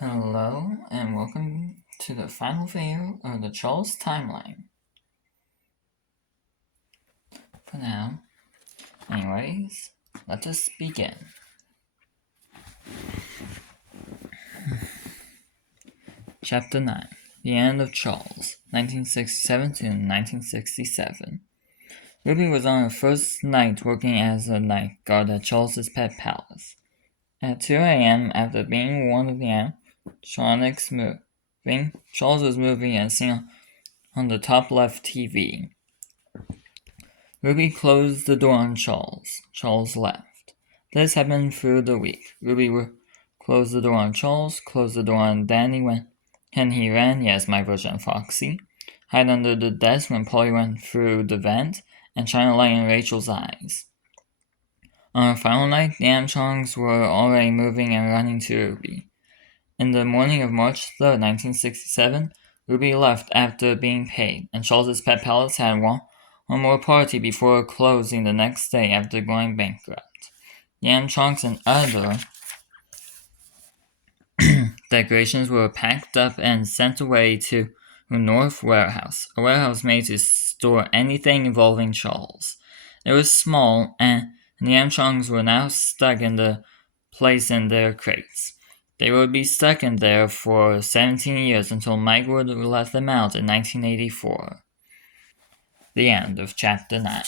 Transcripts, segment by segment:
Hello and welcome to the final video of the Charles timeline. For now, anyways, let us begin. Chapter 9. The End of Charles, 1967 to 1967. Ruby was on her first night working as a night guard at Charles's pet palace. At 2 a.m., after being warned of the animatronics moving, Charles was moving as seen on the top left TV. Ruby closed the door on Charles. Charles left. This happened through the week. Ruby closed the door on Charles, closed the door on Danny when he ran, yes, my version of Foxy, hide under the desk when Polly went through the vent, and shine a light in Rachel's eyes. On our final night, the animatronics were already moving and running to Ruby. In the morning of March 3rd, 1967, Ruby left after being paid, and Charles's pet palace had one more party before closing the next day after going bankrupt. The animatronics and other decorations were packed up and sent away to North Warehouse, a warehouse made to store anything involving Charles. It was small, and the animatronics were now stuck in the place in their crates. They would be stuck in there for 17 years until Mike would let them out in 1984. The end of Chapter 9.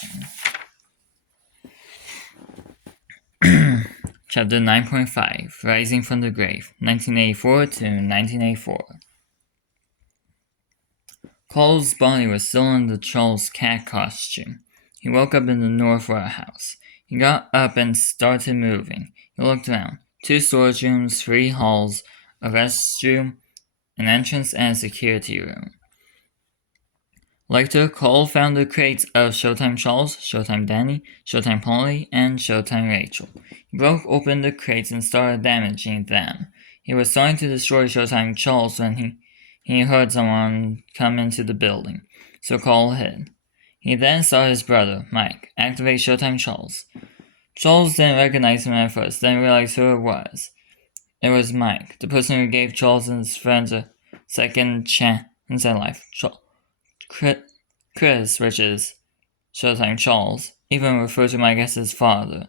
Chapter 9.5 Rising from the Grave, 1984 to 1984. Cole's body was still in the Charles cat costume. He woke up in the North Warehouse. He got up and started moving. He looked around. 2 storage rooms, 3 halls, a restroom, an entrance, and a security room. Later, Cole found the crates of Showtime Charles, Showtime Danny, Showtime Polly, and Showtime Rachel. He broke open the crates and started damaging them. He was starting to destroy Showtime Charles when he heard someone come into the building, so Cole hid. He then saw his brother, Mike, activate Showtime Charles. Charles didn't recognize him at first, then realized who it was. It was Mike, the person who gave Charles and his friends a second chance at life. Chris, which is Showtime Charles, even referred to Mike as his father,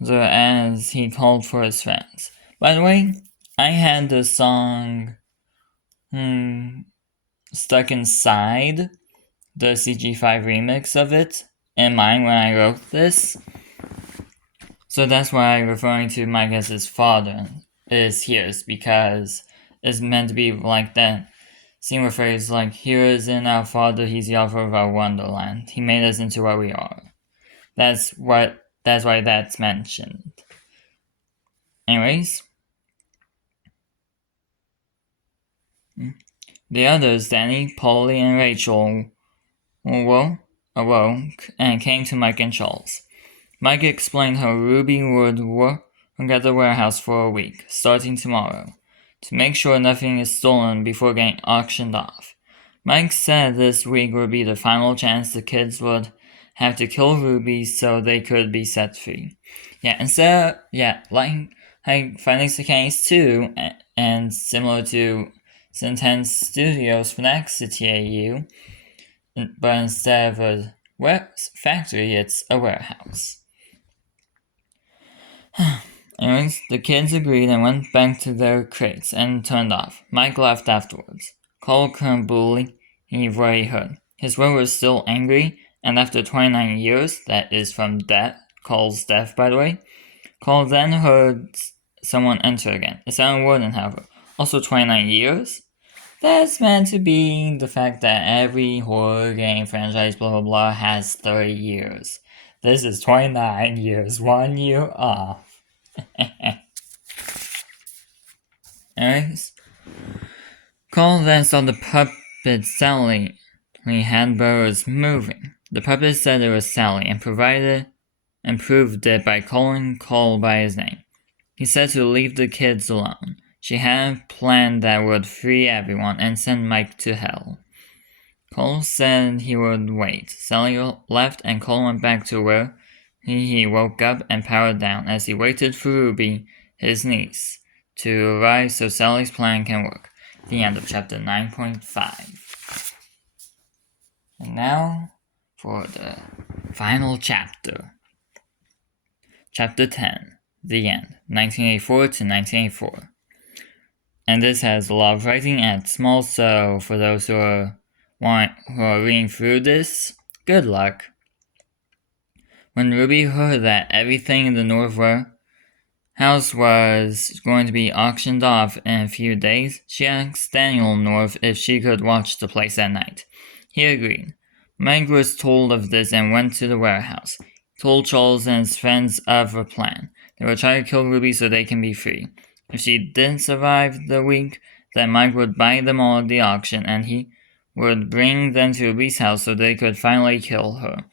as he called for his friends. By the way, I had the song Stuck Inside, the CG5 remix of it, in mind when I wrote this. So that's why referring to Mike as his father is here, because it's meant to be like that scene where phrase like, "Here is in our Father, He's the author of our wonderland. He made us into what we are." That's why that's mentioned. Anyways, the others, Danny, Polly, and Rachel, awoke and came to Mike and Charles. Mike explained how Ruby would work at the warehouse for a week, starting tomorrow, to make sure nothing is stolen before getting auctioned off. Mike said this week would be the final chance the kids would have to kill Ruby so they could be set free. Like Finding Mechanics 2, and similar to Syntense Studios' FNAF City AU, but instead of a factory, it's a warehouse. Anyways, the kids agreed and went back to their crates and turned off. Mike left afterwards. Cole couldn't believe what he heard. His brother was still angry, and after 29 years, that is from Cole's death, by the way, Cole then heard someone enter again. It sounded Warden, however. Also 29 years? That's meant to be the fact that every horror game franchise, blah blah blah, has 30 years. This is 29 years, 1 year off. Anyways, Cole then saw the puppet Sally had burrows moving. The puppet said it was Sally and proved it by calling Cole by his name. He said to leave the kids alone. She had a plan that would free everyone and send Mike to hell. Cole said he would wait. Sally left and Cole went back to where he woke up and powered down as he waited for Ruby, his niece, to arrive so Sally's plan can work. The end of chapter 9.5. And now for the final chapter. Chapter 10. The end. 1984 to 1984. And this has a lot of writing and it's small, so for those who are reading through this, good luck. When Ruby heard that everything in the North House was going to be auctioned off in a few days, she asked Daniel North if she could watch the place at night. He agreed. Mike was told of this and went to the warehouse. He told Charles and his friends of a plan. They would try to kill Ruby so they can be free. If she didn't survive the week, then Mike would buy them all at the auction and he would bring them to Ruby's house so they could finally kill her.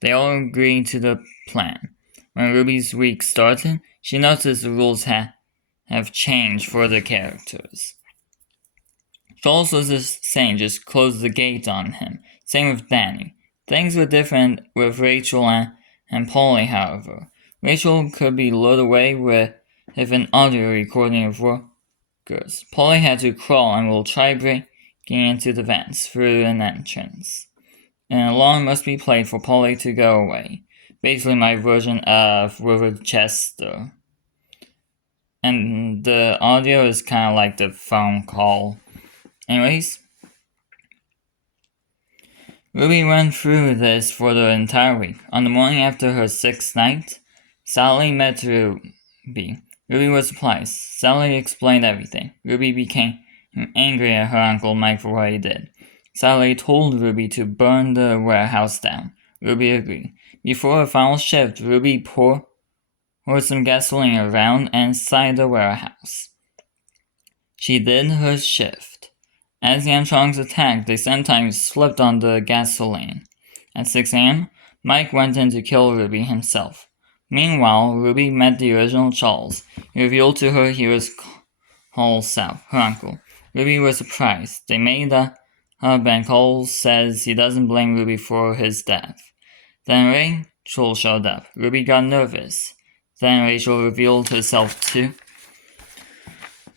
They all agreed to the plan. When Ruby's week started, she noticed the rules have changed for the characters. Charles was just saying just close the gate on him. Same with Danny. Things were different with Rachel and Polly, however. Rachel could be lured away with an audio recording of workers. Polly had to crawl and will try breaking into the vents through an entrance. An alarm must be played for Polly to go away. Basically my version of Riverchester. And the audio is kind of like the phone call. Anyways, Ruby went through this for the entire week. On the morning after her 6th night, Sally met Ruby. Ruby was surprised. Sally explained everything. Ruby became angry at her Uncle Mike for what he did. Sally told Ruby to burn the warehouse down. Ruby agreed. Before her final shift, Ruby poured some gasoline around and inside the warehouse. She did her shift. As the animatronics attacked, they sometimes slipped on the gasoline. At 6 a.m., Mike went in to kill Ruby himself. Meanwhile, Ruby met the original Charles. He revealed to her he was Cole South, her uncle. Ruby was surprised. They made up, and Cole says he doesn't blame Ruby for his death. Then Rachel showed up. Ruby got nervous. Then Rachel revealed herself to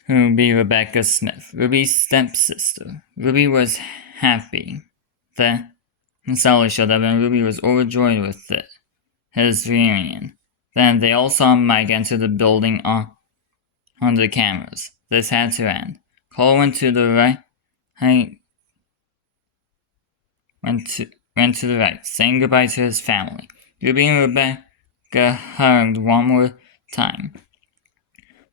be Rebecca Smith, Ruby's stepsister. Ruby was happy. Then Sally showed up and Ruby was overjoyed with his reunion. Then they all saw Mike enter the building on the cameras. This had to end. Cole went to the right, went to the right, saying goodbye to his family. Ruby and Rebecca hugged one more time.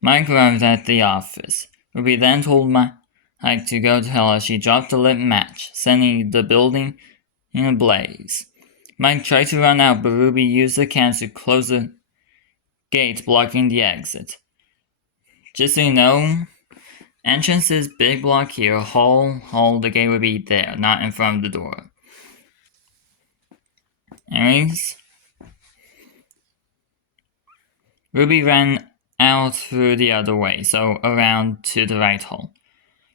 Mike arrived at the office. Ruby then told Mike to go to hell as she dropped a lit match, sending the building in a blaze. Mike tried to run out, but Ruby used the can to close the gate, blocking the exit. Just so you know, entrance is big block here, hall, the gate would be there, not in front of the door. Anyways, Ruby ran out through the other way, so around to the right hall.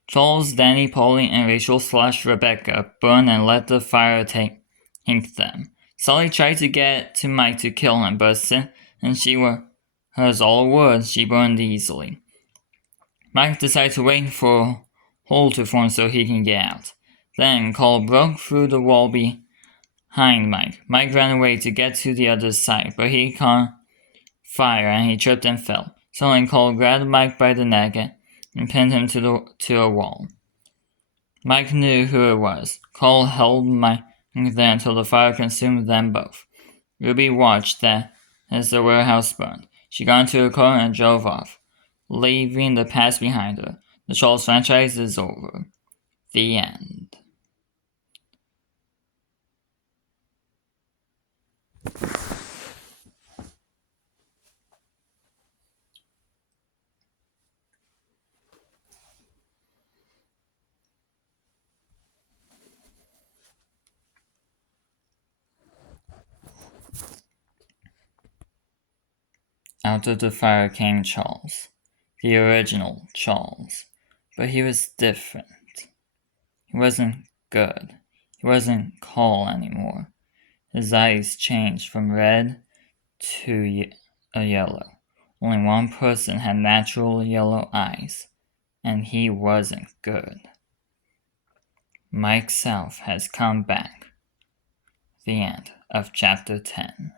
Charles, Danny, Polly, and Rachel / Rebecca burned and let the fire take them. Sally tried to get to Mike to kill him, but since she was all wood, she burned easily. Mike decided to wait for a hole to form so he can get out. Then Cole broke through the wall behind Mike. Mike ran away to get to the other side, but he caught fire and he tripped and fell. Suddenly Cole grabbed Mike by the neck and pinned him to a wall. Mike knew who it was. Cole held Mike there until the fire consumed them both. Ruby watched that as the warehouse burned. She got into a car and drove off, leaving the past behind her. The Charles franchise is over. The end. Out of the fire came Charles, the original Charles, but he was different. He wasn't good. He wasn't Cole anymore. His eyes changed from red to a yellow. Only one person had natural yellow eyes, and he wasn't good. Mike South has come back. The end of chapter 10.